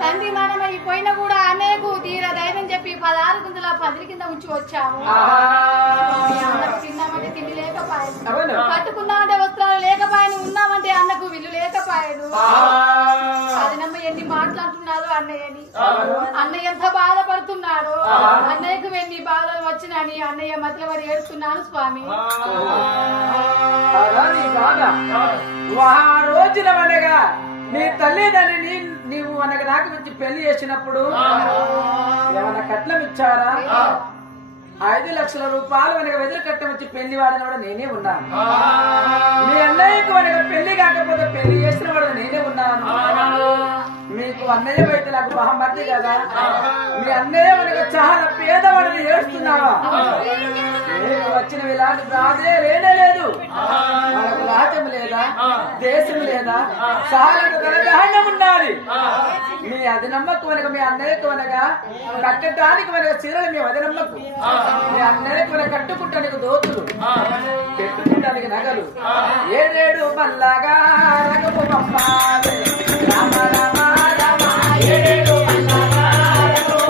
తండ్రి మనమైపోయినా కూడా అనేకు తీర ధైర్యం చెప్పి 16 గుంతల పదిరి కింద ఉంచి వచ్చాము. తిన్నామంటే తిండి లేకపోయాను, కట్టుకున్నామంటే వస్త్రాలు లేకపోయాను, ఉన్నామంటే అన్నకు విల్లు లేకపోయాడు. అదనమ్మ ఎన్ని మాట్లాడుతున్నాడు అన్నయ్యని, అన్నయ్య ఎంత బాధపడుతున్నాడు, అన్నయ్యకు ఎన్ని బాధలు వచ్చినాని అన్నయ్య మధ్య వారు ఏడుస్తున్నాను స్వామి. రోజున అనగా నీ తల్లిదండ్రిని నీవు మనకు నాకు వచ్చి పెళ్లి చేసినప్పుడు ఏమన్నా కట్నం ఇచ్చారా? 5 లక్షల రూపాయలు మనకు వెదురు కట్టం వచ్చి పెళ్లి వాడిన వాడు నేనే ఉన్నాను. మీ అన్నయ్యకు మనకు పెళ్లి కాకపోతే పెళ్లి చేసిన వాడు నేనే ఉన్నాను. మీకు అన్నయ్య బయట నాకు బహుమతి కదా. మీ అన్నయ్య మనకు చాలా పేదవాడిని ఏడుస్తున్నావా? మీకు వచ్చిన ఇలాంటి బాధే లేనే లేదు. మనకు రాజ్యం లేదా, దేశం లేదా, సహాయం కలగాహ్యం ఉన్నది. మీ అదినమ్మకు మనకు, మీ అన్నయ్యకు అనగా కట్టడానికి మనకు చీరలు, మీ అదినమ్మకు మీ అన్నయ్యకు మనకు కట్టుకుంటానికి దోతులు, పెట్టుకుంటానికి నగలు, 7 మల్లాగా రఘు రామ రామ రామ 7 మల్లాగా రఘు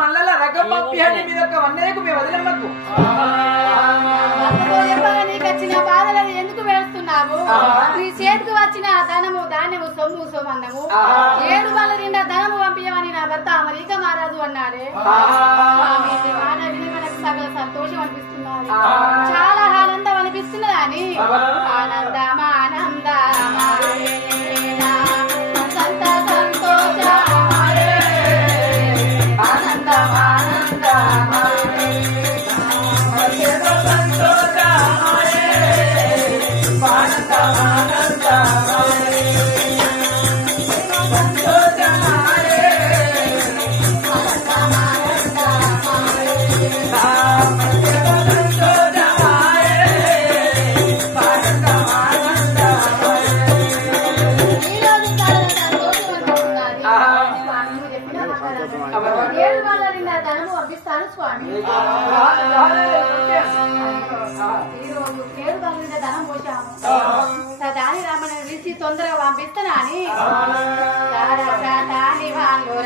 మల్లల రగపప్పిహని మీద అన్నయ్యకు మీ వదిలమ్మకు వచ్చిన బాధలను ఎందుకు వేస్తున్నావు? నీ చేతికి వచ్చిన ధనము ధాన్యము సొమ్ము సోమన్నము 7 బల్ల నిండా ధనము పంపించమని నా భర్త అమరీక మహారాజు అన్నాడే. మనకు సగల సంతోషం అనిపిస్తున్నది, చాలా ఆనందం అనిపిస్తున్నది అని ఆనందమా ఆనందమా సంత సంతోష దాని రామని రిచి తొందరగా పంపిస్తానా అని దాని వాళ్ళు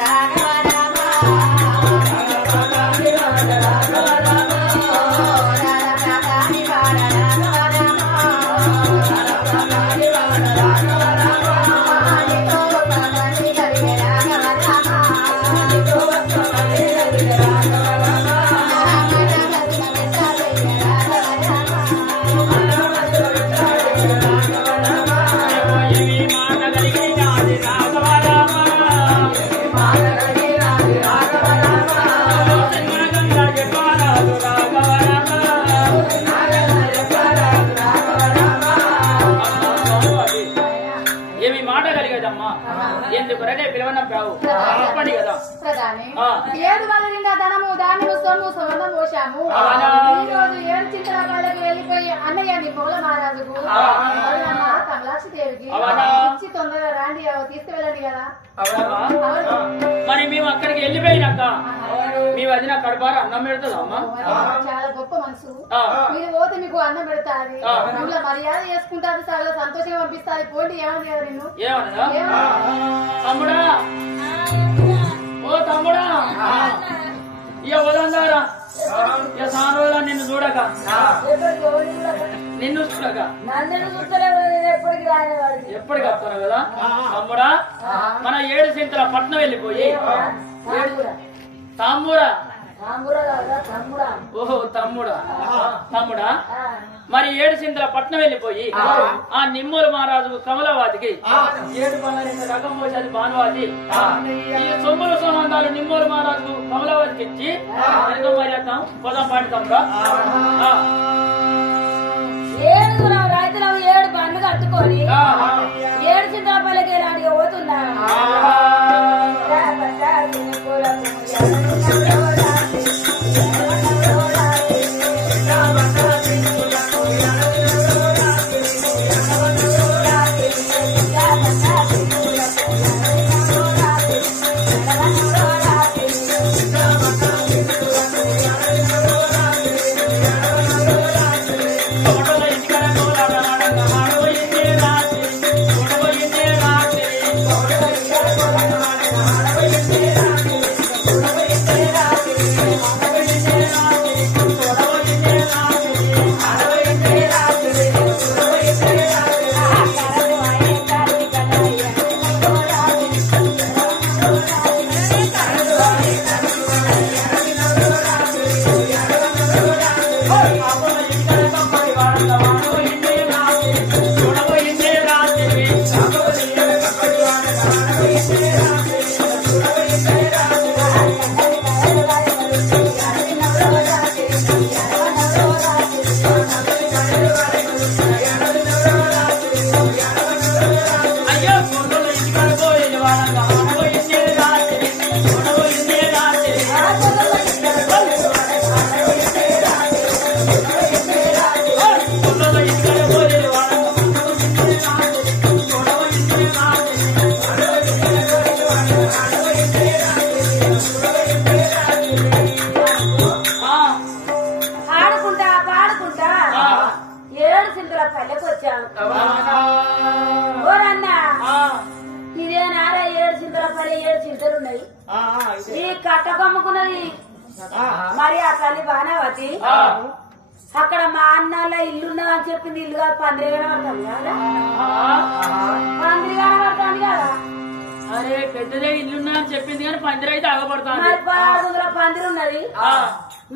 ఎందుకు పిలవనప్పావు చెప్పండి కదా. 7 బల్ల నిండా ధనం సంతోషము. ఈ రోజు 7 చింతల వాళ్ళకి వెళ్ళిపోయి అన్నయ్య నీ మూల మహారాజుకు కమలాక్షిదేవికి ఇచ్చి తొందరగా రాండి తీసుకువెళ్ళండి కదా. మరి మేము అక్కడికి వెళ్ళిపోయినాక మీ వదిన కడపార అన్నం పెడుతుంది అమ్మా. చాలా గొప్ప మనసు. మీరు పోతే మీకు అన్నం పెడతాది, మిమ్మల్ని మర్యాద చేసుకుంటారు, చాలా సంతోషంగా పంపిస్తారు. పోటీ ఏమని కదా నిన్ను ఏమన్నా తమ్ముడా, ఓ తమ్ముడా, ఇక వదందారా ఇక సానులా నిన్ను చూడక ఎప్పటికి వస్తాను కదా తమ్ముడా. మన 7 చింతల పట్నం వెళ్ళిపోయి తాంబూరా. ఓహో తమ్ముడా, తమ్ముడా మరి 7 చింతల పట్నం వెళ్ళిపోయి ఆ నిమ్మూరు మహారాజు కమలవాదికి 7 12 రకం పోసేది భానువాది ఈ సొమ్ముల సంబంధాలు నిమ్మూరు మహారాజు కమలవాదికి ఇచ్చి ఎంతో మర్యాదం పొదం పాడుతాం. 7 రైతులు 7 బండ్లు కట్టుకొని 7 చింతల పల్లెకి అడిగి పోతున్నా. ఈ కట్టకొమ్ముకున్నది మరి ఆ తల్లి బాణవతి అక్కడ మా అన్నల ఇల్లున్నది అని చెప్పింది. ఇల్లు కాదు పందిరి కనబడుతుంది కదా, పందిరి కనబడుతుంది కదా. అరే పెద్దదే ఇల్లున్నా అని చెప్పింది కానీ పందిరి అయితే ఆగపడుతుంది. మరి 16 పందిరి ఉన్నది.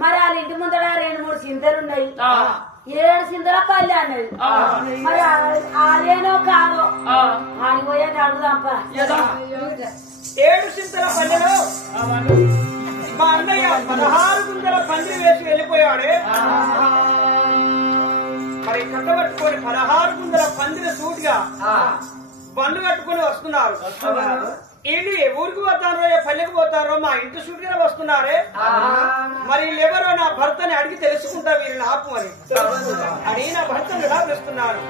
మరి వాళ్ళ ఇంటి ముందర 2-3 చింతలు ఉన్నాయి. 7 చింతల పల్లె అన్నది. మరి అదేనో కాదో ఆడిపోయేది అడుగుదాంప. 7 చింతల పల్లెలో మా అన్నయ్య 16 గుంటల పందిరి వేసి వెళ్ళిపోయాడే. మరి కట్ట పట్టుకొని 16 గుంటల పందిరి సూటిగా బండ్లు కట్టుకుని వస్తున్నారు. వీళ్ళు ఏ ఊరికి పోతారో ఏ పల్లెకి పోతారో మా ఇంటి సూటిగా వస్తున్నారే. మరి వీళ్ళెవరో నా భర్తని అడిగి తెలుసుకుంటా వీరిని ఆపు అని అని నా భర్తను ఎలా పిలుస్తున్నారు.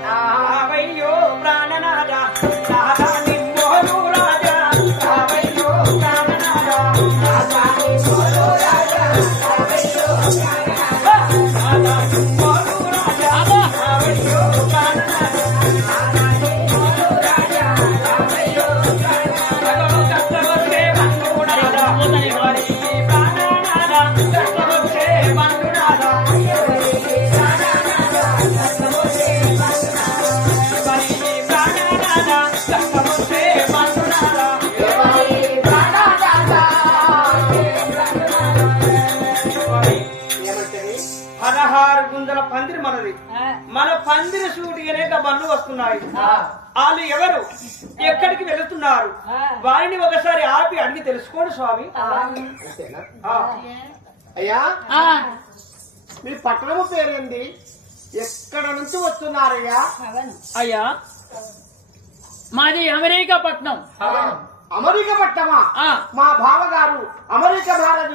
అవయ్యో ప్రాణనాథ నిమ్మోరు రాజా, అవయ్యో ప్రాణనాథ నిమ్మోరు రాజా, అవయ్యో పందిరి మనది. మన పందిరి సూటిగానే బండ్లు వస్తున్నాయి. వాళ్ళు ఎవరు, ఎక్కడికి వెళుతున్నారు, వారిని ఒకసారి ఆపి అడిగి తెలుసుకోండి స్వామి. అయ్యా మీ పట్టణము పేరేంది, ఎక్కడ నుంచి వస్తున్నారయ్యా? అయ్యా మాది అమెరికా పట్నం. అమెరికా పట్టమా? మా బావగారు అమెరికా భారత